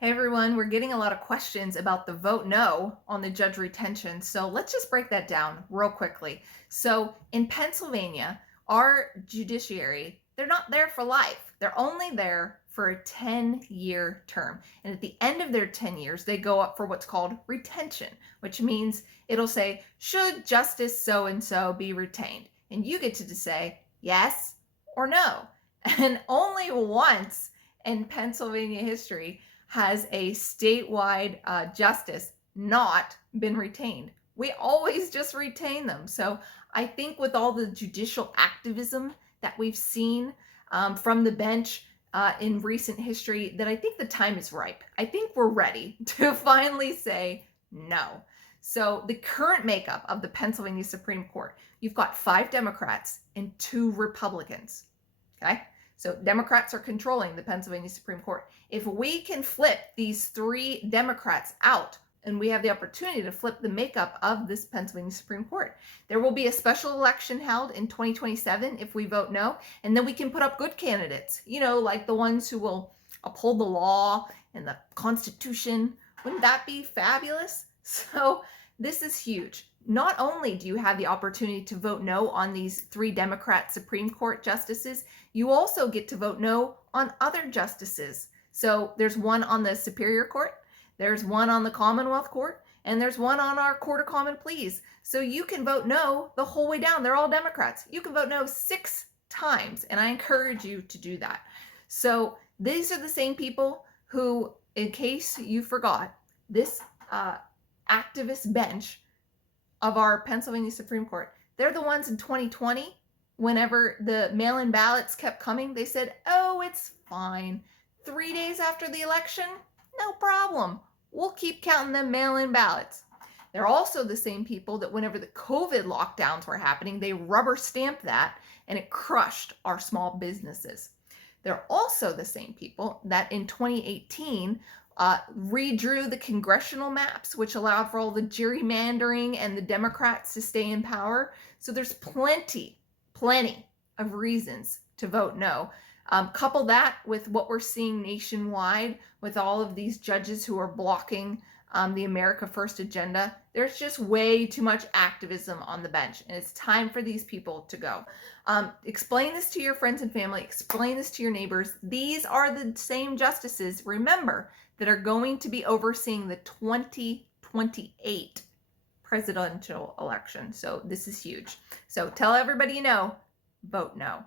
Hey everyone, we're getting a lot of questions about the vote no on the judge retention. So let's just break that down real quickly. So in Pennsylvania, our judiciary, they're not there for life. They're only there for a 10-year term. And at the end of their 10 years, they go up for what's called retention, which means it'll say, should Justice so and so be retained? And you get to say yes or no. And only once in Pennsylvania history has a statewide justice not been retained. We always just retain them. So I think with all the judicial activism that we've seen from the bench in recent history, that I think the time is ripe. I think we're ready to finally say no. So the current makeup of the Pennsylvania Supreme Court, you've got 5 Democrats and 2 Republicans. Okay? So Democrats are controlling the Pennsylvania Supreme Court. If we can flip these 3 Democrats out, and we have the opportunity to flip the makeup of this Pennsylvania Supreme Court, there will be a special election held in 2027 if we vote no, and then we can put up good candidates, like the ones who will uphold the law and the Constitution. Wouldn't that be fabulous? So this is huge. Not only do you have the opportunity to vote no on these 3 Democrat Supreme Court justices, you also get to vote no on other justices. So there's one on the Superior Court, there's one on the Commonwealth Court, and there's one on our Court of Common Pleas. So you can vote no the whole way down. They're all Democrats. You can vote no 6 times, and I encourage you to do that. So these are the same people who, in case you forgot, this activist bench of our Pennsylvania Supreme Court, they're the ones in 2020, whenever the mail-in ballots kept coming, they said, oh, it's fine. 3 days after the election, no problem. We'll keep counting them mail-in ballots. They're also the same people that whenever the COVID lockdowns were happening, they rubber stamped that and it crushed our small businesses. They're also the same people that in 2018 redrew the congressional maps, which allowed for all the gerrymandering and the Democrats to stay in power. So there's plenty of reasons to vote no. Couple that with what we're seeing nationwide with all of these judges who are blocking the America First agenda. There's just way too much activism on the bench, and it's time for these people to go. Explain this to your friends and family. Explain this to your neighbors. These are the same justices, remember, that are going to be overseeing the 2028 presidential election. So this is huge. So tell everybody you know, vote no.